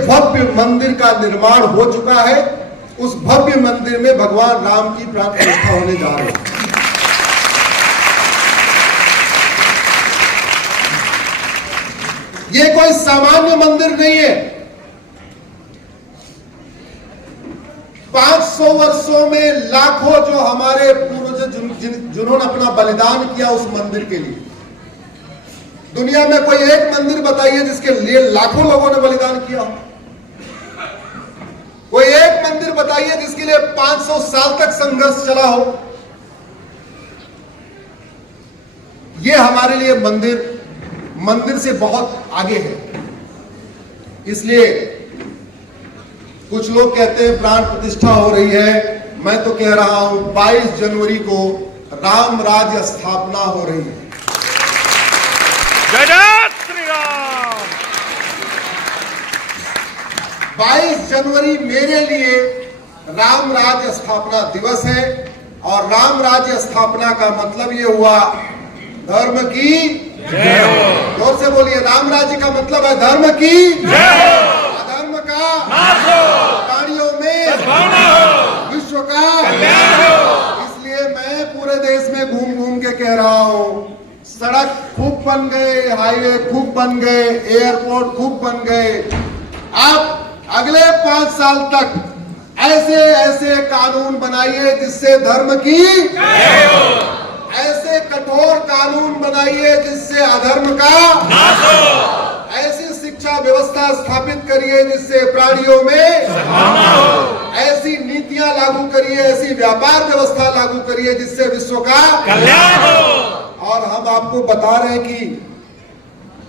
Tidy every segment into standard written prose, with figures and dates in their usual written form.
भव्य मंदिर का निर्माण हो चुका है। उस भव्य मंदिर में भगवान राम की प्राण प्रतिष्ठा होने जा रही है। ये कोई सामान्य मंदिर नहीं है। 500 वर्षों में लाखों जो हमारे पूर्वज जिन्होंने अपना बलिदान किया उस मंदिर के लिए, दुनिया में कोई एक मंदिर बताइए जिसके लिए लाखों लोगों ने बलिदान किया हो। कोई एक मंदिर बताइए जिसके लिए 500 साल तक संघर्ष चला हो। यह हमारे लिए मंदिर से बहुत आगे है। इसलिए कुछ लोग कहते हैं प्राण प्रतिष्ठा हो रही है, मैं तो कह रहा हूं 22 जनवरी को राम राज्य स्थापना हो रही है। जय जय श्री राम। 22 जनवरी मेरे लिए राम राज्य स्थापना दिवस है। और राम राज्य स्थापना का मतलब ये हुआ धर्म की जय हो। जोर से बोलिए, राम राज्य का मतलब है धर्म की जय हो। अधर्म का नाश हो। प्राणियों में सद्भावना हो। विश्व का कल्याण हो। इसलिए मैं पूरे देश में घूम घूम के कह रहा हूं, सड़क खूब बन गए, हाईवे खूब बन गए, एयरपोर्ट खूब बन गए। अब अगले 5 साल तक ऐसे ऐसे कानून बनाइए जिससे धर्म की जय हो। ऐसे कठोर कानून बनाइए जिससे अधर्म का नाश हो। ऐसी शिक्षा व्यवस्था स्थापित करिए जिससे प्राणियों में सद्भावना हो। ऐसी नीतियां लागू करिए, ऐसी व्यापार व्यवस्था लागू करिए जिससे विश्व का कल्याण हो। और हम आपको बता रहे हैं कि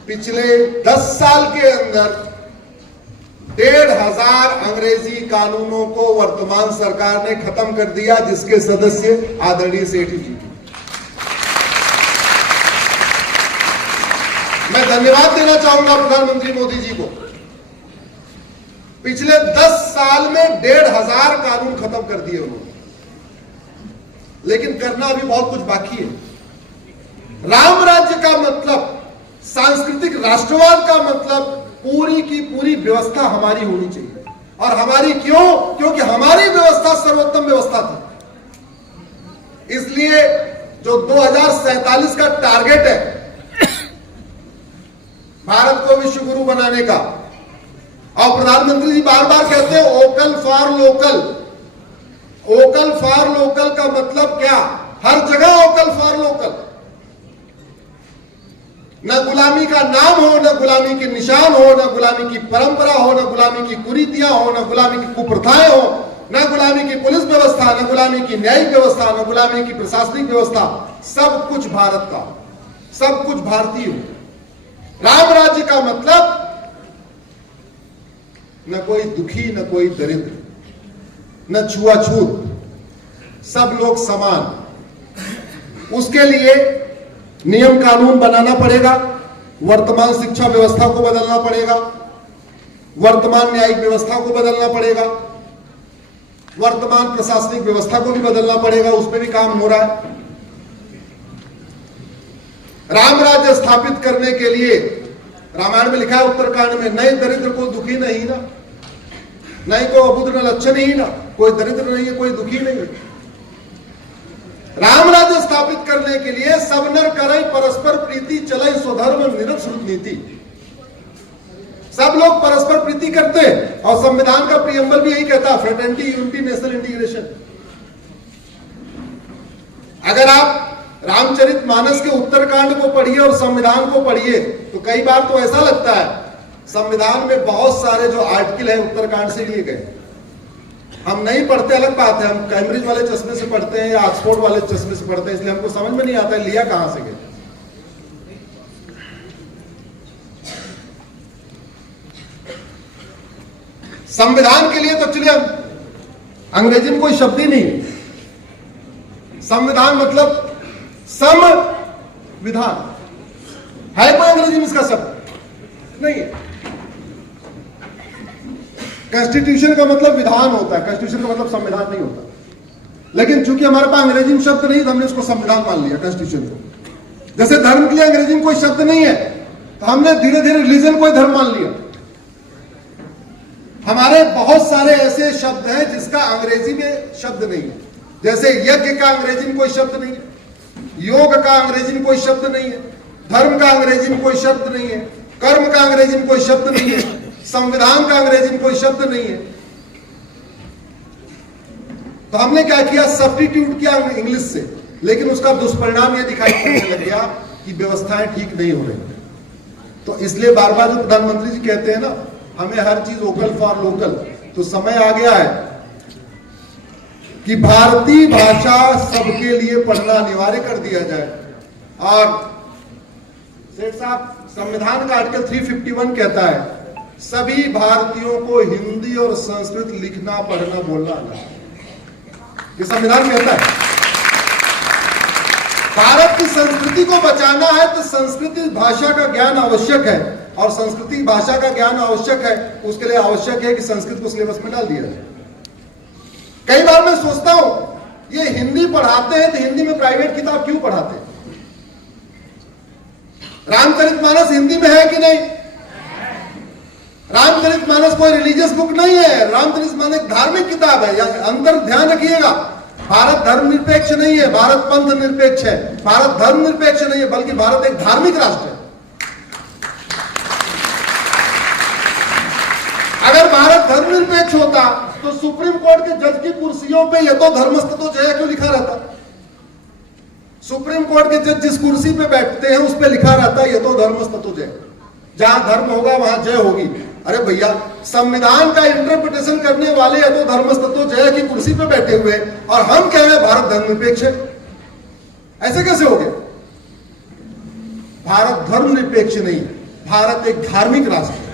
पिछले 10 साल के अंदर 1,500 अंग्रेजी कानूनों को वर्तमान सरकार ने खत्म कर दिया, जिसके सदस्य आदरणीय सेठी जी। मैं धन्यवाद देना चाहूंगा प्रधानमंत्री मोदी जी को। पिछले 10 साल में 1,500 कानून खत्म कर दिए उन्होंने, लेकिन करना अभी बहुत कुछ बाकी है। राम राज्य का मतलब, सांस्कृतिक राष्ट्रवाद का मतलब पूरी की पूरी व्यवस्था हमारी होनी चाहिए। और हमारी क्यों? क्योंकि हमारी व्यवस्था सर्वोत्तम व्यवस्था थी। इसलिए जो 2047 का टारगेट है भारत को विश्व गुरु बनाने का, और प्रधानमंत्री जी बार बार कहते हैं vocal for local. Vocal for local का मतलब क्या? हर जगह वोकल फॉर लोकल। न गुलामी का नाम हो, न गुलामी के निशान हो, न गुलामी की परंपरा हो, न गुलामी की कुरीतियां हो, न गुलामी की कुप्रथाएं हो, न गुलामी की पुलिस व्यवस्था, न गुलामी की न्यायिक व्यवस्था, न गुलामी की प्रशासनिक व्यवस्था। सब कुछ भारत का, सब कुछ भारतीय हो। राम राज्य का मतलब न कोई दुखी, न कोई दरिद्र, न छुआछूत, सब लोग समान। उसके लिए नियम कानून बनाना पड़ेगा, वर्तमान शिक्षा व्यवस्था को बदलना पड़ेगा, वर्तमान न्यायिक व्यवस्था को बदलना पड़ेगा, वर्तमान प्रशासनिक व्यवस्था को भी बदलना पड़ेगा। उस पर भी काम हो रहा है। राम राज्य स्थापित करने के लिए रामायण में लिखा है उत्तरकांड में, नए दरिद्र को दुखी नहीं ना, नहीं को अबुद्ध न लक्षण ही ना। कोई दरिद्र नहीं है, कोई दुखी नहीं है। राम राज्य स्थापित करने के लिए सब नर करई परस्पर प्रीति चलई स्वधर्म निरश्रुत नीति। सब लोग परस्पर प्रीति करते हैं और संविधान का प्रियम्बल भी यही कहता है, फ्रेटर्निटी, यूनिटी, नेशनल इंटीग्रेशन। अगर आप रामचरितमानस के उत्तरकांड को पढ़िए और संविधान को पढ़िए तो कई बार तो ऐसा लगता है संविधान में बहुत सारे जो आर्टिकल है उत्तरकांड से लिए गए। हम नहीं पढ़ते, अलग बात है, हम कैम्ब्रिज वाले चश्मे से पढ़ते हैं या ऑक्सफोर्ड वाले चश्मे से पढ़ते हैं, इसलिए हमको समझ में नहीं आता है लिया कहां से गए। संविधान के लिए तो चलिए, अंग्रेजी में कोई शब्द ही नहीं। संविधान मतलब संविधान है, कोई अंग्रेजी में इसका शब्द नहीं है। कॉन्स्टिट्यूशन का मतलब विधान होता है, कॉन्स्टिट्यूशन का मतलब संविधान नहीं होता। लेकिन चूंकि हमारे पास अंग्रेजी में शब्द नहीं, तो हमने उसको संविधान मान लिया, कॉन्स्टिट्यूशन को। जैसे धर्म के लिए अंग्रेजी में कोई शब्द नहीं है, तो हमने धीरे धीरे रिलीजन को धर्म मान लिया। हमारे बहुत सारे ऐसे शब्द हैं जिसका अंग्रेजी में शब्द नहीं है। जैसे यज्ञ का अंग्रेजी में कोई शब्द नहीं है, योग का अंग्रेजी में कोई शब्द नहीं है, धर्म का अंग्रेजी में कोई शब्द नहीं है, कर्म का अंग्रेजी में कोई शब्द नहीं है, संविधान का अंग्रेजी में कोई शब्द नहीं है। तो हमने क्या किया, सब्स्टिट्यूट किया इंग्लिश से, लेकिन उसका दुष्परिणाम यह दिखाई पड़ने लग गया कि व्यवस्थाएं ठीक नहीं हो रही। तो इसलिए बार बार जो प्रधानमंत्री जी कहते हैं ना, हमें हर चीज वोकल फॉर लोकल, तो समय आ गया है कि भारतीय भाषा सबके लिए पढ़ना अनिवार्य कर दिया जाए। और सेठ साहब, संविधान का आर्टिकल 351 कहता है सभी भारतीयों को हिंदी और संस्कृत लिखना पढ़ना बोलना आना, ये संविधान कहता है। भारत की संस्कृति को बचाना है तो संस्कृति भाषा का ज्ञान आवश्यक है, और संस्कृति भाषा का ज्ञान आवश्यक है, उसके लिए आवश्यक है कि संस्कृत को सिलेबस में डाल दिया जाए। कई बार मैं सोचता हूं, ये हिंदी पढ़ाते हैं तो हिंदी में प्राइवेट किताब क्यों पढ़ाते हैं? रामचरितमानस हिंदी में है कि नहीं? रामचरितमानस कोई रिलीजियस बुक नहीं है, रामचरितमानस एक धार्मिक किताब है। अंतर ध्यान रखिएगा, भारत धर्म निरपेक्ष नहीं है, भारत पंथ निरपेक्ष है, भारत धर्म निरपेक्ष नहीं है, बल्कि भारत एक धार्मिक राष्ट्र है। अगर भारत धर्म निरपेक्ष होता तो सुप्रीम कोर्ट के जज की कुर्सियों पे यतो धर्मस्ततो जय क्यों लिखा रहता? सुप्रीम कोर्ट के जज जिस कुर्सी पे बैठते हैं उस पे लिखा रहता है यतो धर्मस्ततो जय, जहां धर्म होगा वहां जय होगी। अरे भैया, संविधान का इंटरप्रिटेशन करने वाले यतो धर्मस्ततो जय की कुर्सी पे बैठे हुए, और हम कह रहे हैं भारत धर्मनिरपेक्ष है। ऐसे कैसे हो गए? भारत धर्मनिरपेक्ष नहीं, भारत एक धार्मिक राष्ट्र है।